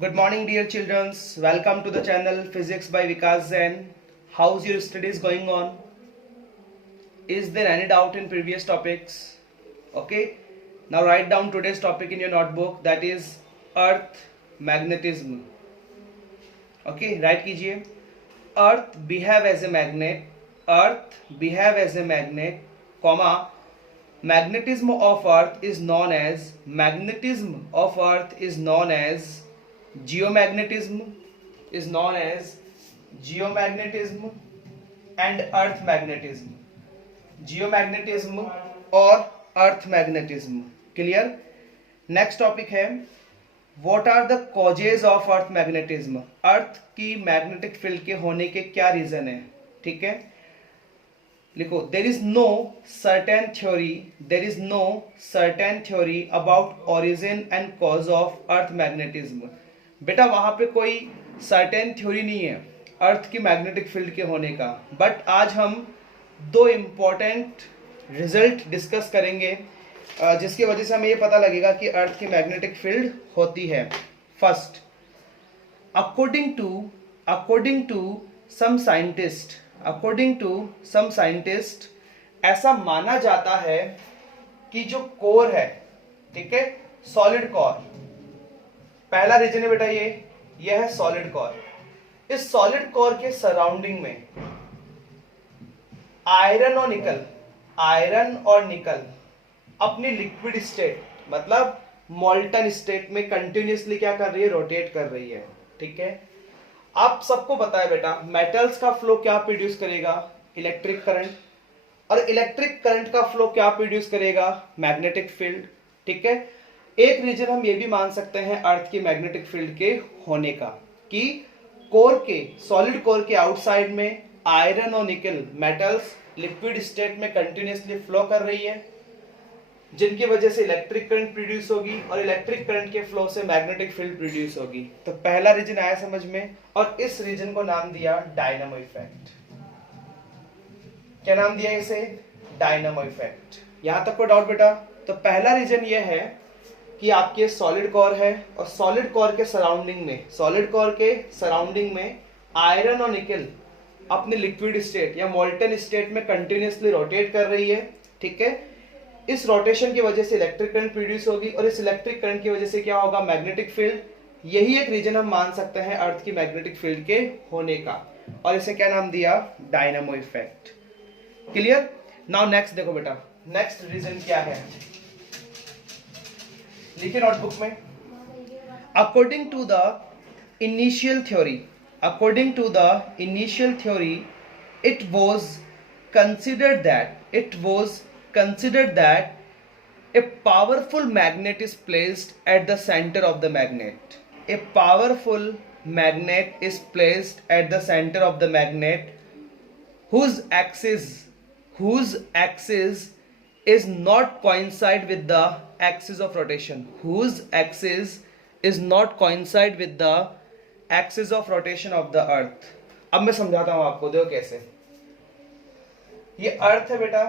Good morning, dear children. Welcome to the channel Physics by Vikas Zain. How's your studies going on? Is there any doubt in previous topics? Okay. Now write down today's topic in your notebook. That is Earth magnetism. Okay. Write कीजिए. Earth behave as a magnet. Earth behave as a magnet, comma. Magnetism of Earth is known as geomagnetism and earth magnetism. Geomagnetism और earth magnetism. Clear. Next topic है what are the causes of earth magnetism. Earth की magnetic field के होने के क्या reason है. ठीक है, लिखो. There is no certain theory about origin and cause of earth magnetism. बेटा वहां पे कोई सर्टेन थ्योरी नहीं है अर्थ की मैग्नेटिक फील्ड के होने का. बट आज हम दो इंपॉर्टेंट रिजल्ट डिस्कस करेंगे जिसकी वजह से हमें ये पता लगेगा कि अर्थ की मैग्नेटिक फील्ड होती है. First, according to some scientist ऐसा माना जाता है कि जो कोर है, ठीक है, सॉलिड कोर. पहला रीजन है बेटा ये है सॉलिड कोर. इस सॉलिड कोर के सराउंडिंग में आयरन और निकल अपनी लिक्विड स्टेट मतलब मोल्टन स्टेट में कंटिन्यूअसली क्या कर रही है, रोटेट कर रही है. ठीक है, आप सबको पता है बेटा मेटल्स का फ्लो क्या प्रोड्यूस करेगा, इलेक्ट्रिक करंट. और इलेक्ट्रिक करंट का फ्लो क्या प्रोड्यूस करेगा, मैग्नेटिक फील्ड. ठीक है, एक रीजन हम ये भी मान सकते हैं अर्थ की मैग्नेटिक फील्ड के होने का कि सॉलिड कोर के आउटसाइड में आयरन और निकल मेटल्स लिक्विड स्टेट में कंटिन्यूअसली फ्लो कर रही है, जिनकी वजह से इलेक्ट्रिक करंट प्रोड्यूस होगी और इलेक्ट्रिक करंट के फ्लो से मैग्नेटिक फील्ड प्रोड्यूस होगी. तो पहला रीजन आया समझ में, और इस रीजन को नाम दिया डायनामो इफेक्ट. क्या नाम दिया इसे, डायनामो इफेक्ट. यहां तक को डाउट बेटा. तो पहला रीजन यह है कि आपके सॉलिड कोर है और सॉलिड कोर के सराउंडिंग में आयरन और निकल अपनी लिक्विड स्टेट या मोल्टन स्टेट में कंटिन्यूअसली रोटेट कर रही है. ठीक है, इस रोटेशन की वजह से इलेक्ट्रिक करंट प्रोड्यूस होगी और इस इलेक्ट्रिक करंट की वजह से क्या होगा, मैग्नेटिक फील्ड. यही एक रीजन हम मान सकते हैं अर्थ की मैग्नेटिक फील्ड के होने का, और इसे क्या नाम दिया, dynamo effect. Clear. Now next देखो बेटा, नेक्स्ट रीजन क्या है, लिखिए नोटबुक में. According to the initial theory it was considered that a powerful magnet is placed at the center of the magnet. A powerful magnet is placed at the center of the magnet whose axis is not coincide with the axis of rotation. Whose axis is not coincide with the axis of rotation of the earth. अब मैं समझाता हूं आपको, देखो कैसे. ये earth है बेटा,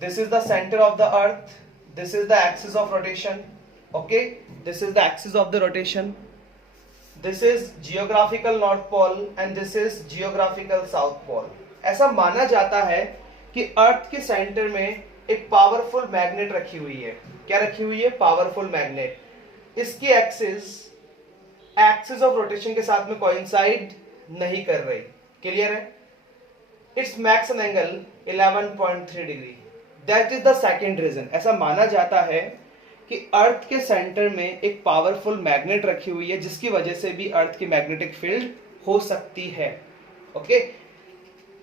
this is the centre of the earth, this is the axis of rotation. Okay, this is the axis of the rotation, this is geographical north pole and this is geographical south pole. ऐसा माना जाता है कि अर्थ के centre में एक powerful magnet रखी हुई है. क्या रखी हुई है, पावरफुल मैग्नेट. इसकी एक्सिस ऑफ रोटेशन के साथ में कोइंसाइड नहीं कर रही. क्लियर है. It's max an angle 11.3 degree. That is the second reason. ऐसा माना जाता है कि अर्थ के सेंटर में एक पावरफुल मैग्नेट रखी हुई है जिसकी वजह से भी अर्थ की मैग्नेटिक फील्ड हो सकती है. ओके,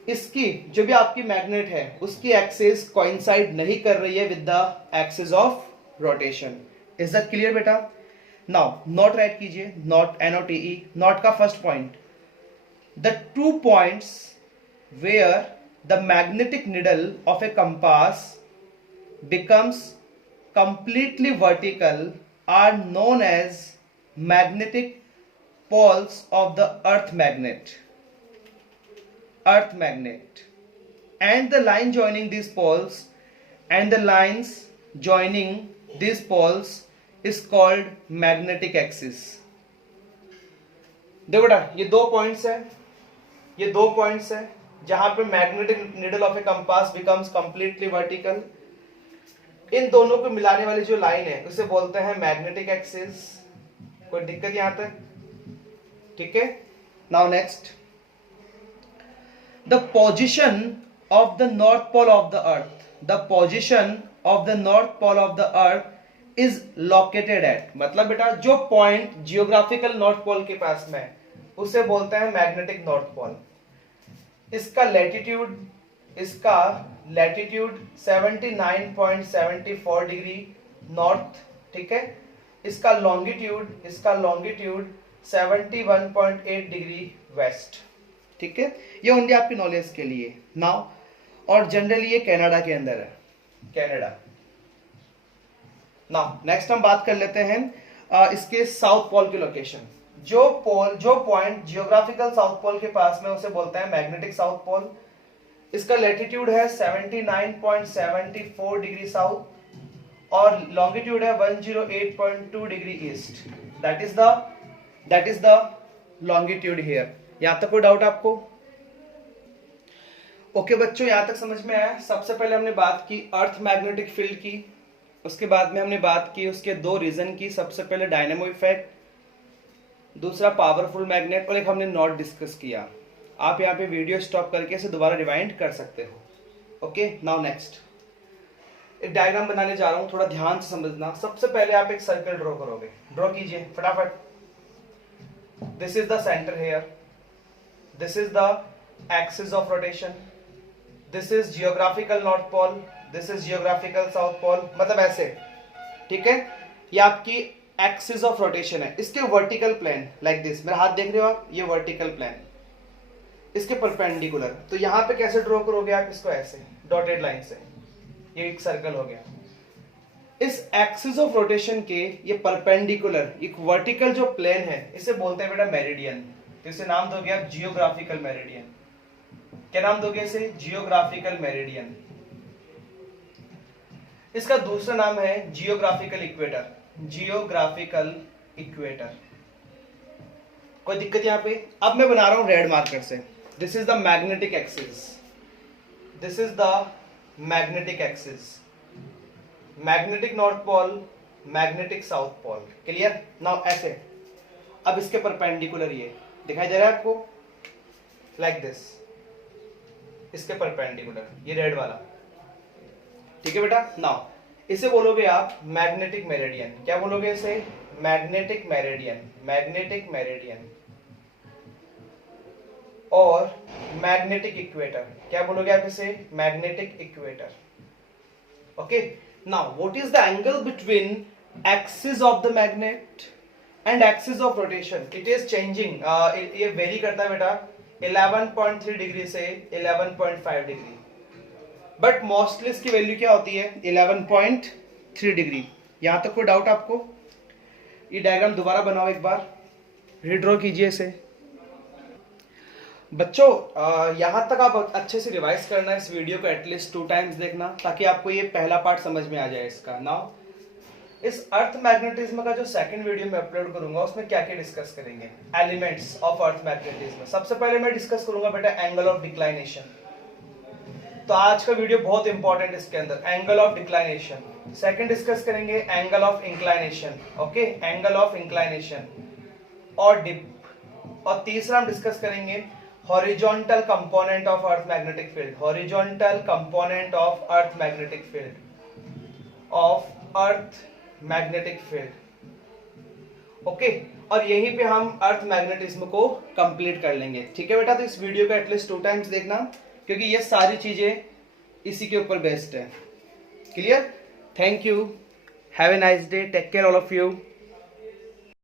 इसकी जो भी आपकी मैग्नेट है उसकी एक्सिस कोइंसाइड नहीं कर रही है with the axis of rotation. Is that clear बेटा. नाउ नोट राइट कीजिए, नोट NOTE. नोट का first point, the 2 points where the magnetic needle of a compass becomes completely vertical are known as magnetic poles of the earth magnet. And the line joining these poles is called magnetic axis. देखो बेटा ये 2 points है, ये 2 points है जहां पे magnetic needle of a compass becomes completely vertical. इन दोनों को मिलाने वाली जो लाइन है उसे बोलते हैं मैग्नेटिक एक्सिस। कोई दिक्कत यहां तक? ठीक है। Now next, the position of the north pole of the earth, the position of the north pole of the earth is located at, मतलब बेटा जो पॉइंट जियोग्राफिकल नॉर्थ पोल के पास में है उसे बोलते हैं मैग्नेटिक नॉर्थ पोल। इसका लैटिट्यूड 79.74 डिग्री नॉर्थ, ठीक है। इसका लॉन्गिट्यूड 71.8 डिग्री वेस्ट, ठीक है। ये ओनली आपकी नॉलेज के लिए नाउ, और जनरली ये कनाडा के अंदर है, कनाडा। नाउ नेक्स्ट हम बात कर लेते हैं इसके साउथ पोल की लोकेशन। जो पॉइंट जियोग्राफिकल साउथ पोल के पास में उसे बोलते हैं मैग्नेटिक साउथ पोल। इसका लैटिट्यूड है 79.74 डिग्री साउथ और लॉन्गिट्यूड है 108.2 degree east. That is the longitude here. यहां तक कोई डाउट आपको? ओके बच्चों, यहां तक समझ में आया? सबसे पहले हमने बात की अर्थ मैग्नेटिक फील्ड की, उसके बाद में हमने बात की उसके 2 रीजन की। सबसे पहले डायनेमो इफेक्ट, दूसरा पावरफुल मैग्नेट, और एक हमने नॉट डिस्कस किया। आप यहाँ पे वीडियो स्टॉप करके इसे दोबारा रिवाइंड कर सकते हो। ओके, नाउ नेक्स्ट एक डायग्राम बनाने जा रहा हूँ, थोड़ा ध्यान से समझना। सबसे पहले आप एक सर्कल ड्रॉ करोगे, ड्रॉ कीजिए फटाफट। This is the centre here, this is the axis of rotation, this is geographical north pole, this is geographical south pole, मतलब ऐसे, ठीक है। ये आपकी एक्सिस ऑफ रोटेशन है। इसके वर्टिकल प्लेन लाइक दिस, मेरा हाथ देख रहे हो आप, ये वर्टिकल प्लेन, इसके परपेंडिकुलर। तो यहां पे कैसे ड्रॉ करोगे आप इसको? ऐसे डॉटेड लाइन से। ये एक सर्कल हो गया। इस एक्सिस ऑफ रोटेशन के ये परपेंडिकुलर एक वर्टिकल जो प्लेन है इसे बोलते हैं बेटा मेरिडियन। तो इसे नाम दोगे आप जियोग्राफिकल मेरिडियन। क्या नाम दोगे इसे? Geographical meridian. इसका दूसरा नाम है जियोग्राफिकल इक्वेटर, जियोग्राफिकल इक्वेटर। कोई दिक्कत यहां पे? अब मैं बना रहा हूं रेड मार्कर से। This is the magnetic axis, this is the magnetic axis, magnetic north pole, magnetic south pole. Clear? Now ऐसे, अब इसके परपेंडिकुलर ये दिखाई दे रहा है आपको, लाइक दिस, इसके परपेंडिकुलर ये रेड वाला, ठीक है बेटा। नाउ इसे बोलोगे आप मैग्नेटिक मेरिडियन। क्या बोलोगे इसे? Magnetic meridian, magnetic meridian. और मैग्नेटिक इक्वेटर, क्या बोलोगे आप इसे? Magnetic equator. Okay, now what is the angle between axis of the magnet and axis of rotation? It is changing, ये वेरी करता है बेटा 11.3 डिग्री से 11.5 डिग्री, बट मोस्टली इसकी वैल्यू क्या होती है? 11.3 डिग्री। यहां तक कोई डाउट आपको? ये डायग्राम दोबारा बनाओ, एक बार रीड्रॉ कीजिए इसे। बच्चों यहां तक आप अच्छे से रिवाइज करना, इस वीडियो को एटलीस्ट 2 टाइम्स देखना ताकि आपको ये पहला पार्ट समझ में आ जाए इसका। नाउ इस अर्थ मैग्नेटिज्म का जो सेकंड वीडियो मैं अपलोड करूंगा उसमें क्या क्या डिस्कस करेंगे? Elements of earth magnetism. सबसे पहले मैं डिस्कस करूंगा बेटा एंगल ऑफ डिक्लाइनेशन। तो आज का वीडियो बहुत इंपॉर्टेंट, इसके अंदर angle of declination. Second discuss करेंगे angle of inclination, okay, angle of inclination और डिप। और तीसरा हम डिस्कस करेंगे horizontal component of earth magnetic field, horizontal component of earth magnetic field, of earth magnetic field. Okay, और यहीं पे हम अर्थ मैग्नेटिज्म को कंप्लीट कर लेंगे, ठीक है बेटा। तो इस वीडियो को एटलीस्ट 2 टाइम्स देखना क्योंकि ये सारी चीजें इसी के ऊपर बेस्ड है। Clear? Thank you, have a nice day, take care all of you.